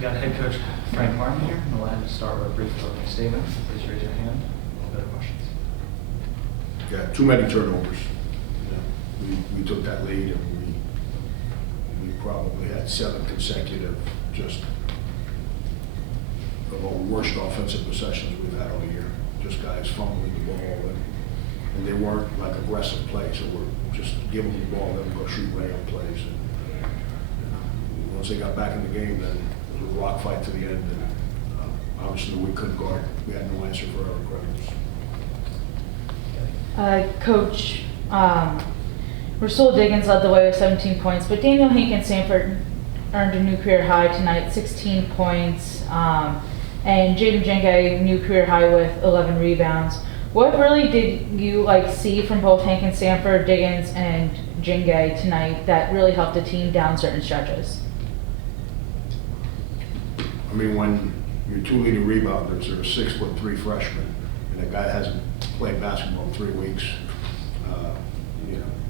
We got head coach Frank Martin here. We'll have to start with a brief opening statement. Please raise your hand. We'll go to questions. Yeah, too many turnovers. We took that lead and we probably had 7 consecutive just of our worst offensive possessions we've had all year. Just guys fumbling the ball and they weren't like aggressive plays. So we're just giving them the ball, let them go shoot layup plays. And once they got back in the game, then it was a rock fight to the end. And obviously we couldn't guard. We had no answer for our requirements. Coach, Rasul Diggins led the way with 17 points, but Daniel Hankins-Sanford earned a new career high tonight, 16 points, and Jaden Jenge, new career high with 11 rebounds. What really did you see from both Hankins-Sanford, Diggins, and Jenge tonight that really helped the team down certain stretches? I mean, when your 2 leading rebounders are 6'3" freshmen, and a guy hasn't played basketball in 3 weeks,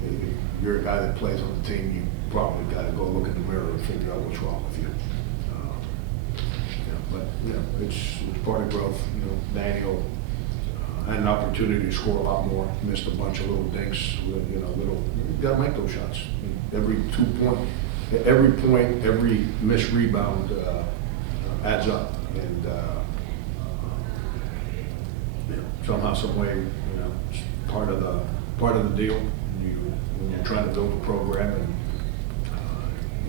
if you're a guy that plays on the team, you probably got to go look in the mirror and figure out what's wrong with you. But it's part of growth. Daniel had an opportunity to score a lot more. Missed a bunch of little dinks. You got to make those shots. Every 2 point, every missed rebound adds up, and somehow, some way, it's part of the deal. When you're trying to build a program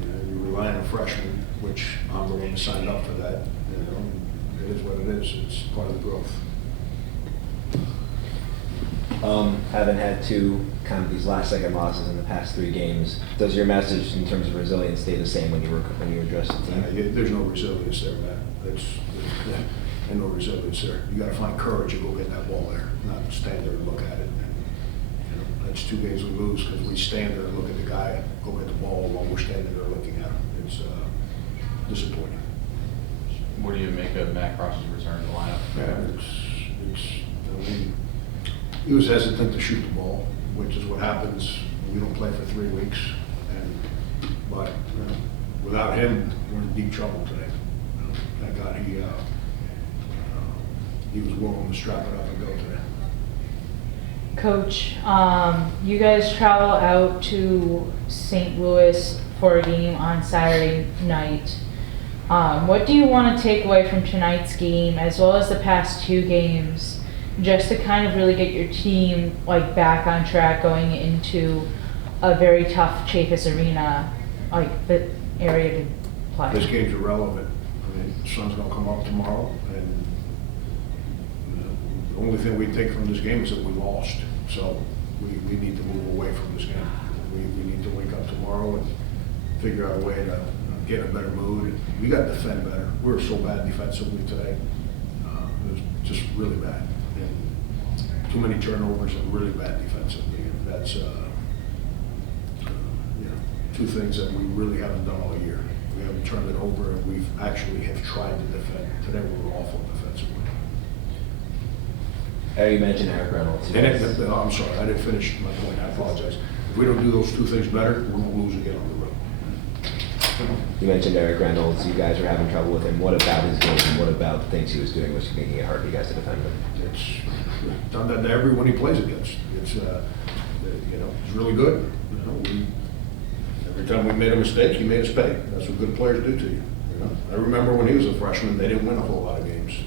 and you rely on a freshman, which I'm the one who signed up for that. It is what it is. It's part of the growth. Having had 2 kind of these last second losses in the past 3 games, does your message in terms of resilience stay the same when you address the team? There's no resilience there, man. There's no resilience there. You got to find courage to go get that ball there, not stand there and look at it. That's 2 games we lose because we stand there and look at the guy go get the ball while we're standing there looking at him. It's disappointing. What do you make of Matt Cross's return to the lineup? He was hesitant to shoot the ball, which is what happens when we don't play for 3 weeks. But without him, we're in deep trouble today. Thank God he was willing to strap it up and go today. Coach, you guys travel out to St. Louis for a game on Saturday night. What do you want to take away from tonight's game as well as the past 2 games just to kind of really get your team back on track going into a very tough Chaffetz Arena the area to play? This game's irrelevant. I mean, the sun's going to come up tomorrow, and the only thing we take from this game is that we lost. So we need to move away from this game. We need to wake up tomorrow and figure out a way to get a better mood. We got to defend better. We were so bad defensively today. It was just really bad. And too many turnovers and really bad defensively. And that's 2 things that we really haven't done all year. We haven't turned it over, and we've actually have tried to defend. Today we were awful defensively. You mentioned Eric Reynolds. I'm sorry, I didn't finish my point. I apologize. If we don't do those 2 things better, we're going to lose again on the road. You mentioned Eric Reynolds. You guys are having trouble with him. What about his game? And what about the things he was doing was making it hard for you guys to defend him? It's done that to everyone he plays against. It's it's really good. Every time we made a mistake, he made us pay. That's what good players do to you. I remember when he was a freshman, they didn't win a whole lot of games.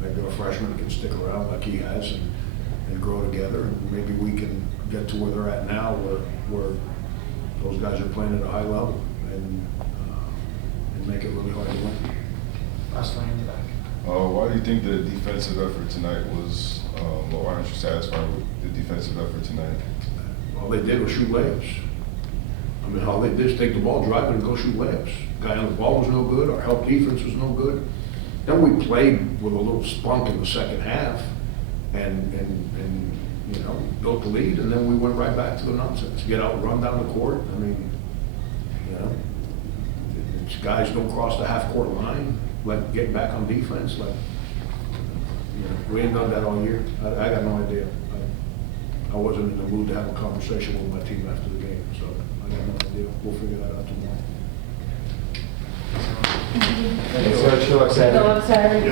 Maybe a freshman can stick around like he has and grow together. And maybe we can get to where they're at now, where those guys are playing at a high level and make it really hard to win. Last line in the back. Why do you think the defensive effort tonight was low? Why aren't you satisfied with the defensive effort tonight? All they did was shoot layups. I mean, all they did is take the ball, drive it, and go shoot layups. Guy on the ball was no good. Our help defense was no good. Then we played with a little spunk in the second half and built the lead, and then we went right back to the nonsense. Get out and run down the court. I mean, guys don't cross the half-court line, get back on defense. We ain't done that all year. I got no idea. I wasn't in the mood to have a conversation with my team after the game, so I got no idea. We'll figure that out tomorrow. Thanks, Coach. Good luck Saturday. Good luck Saturday.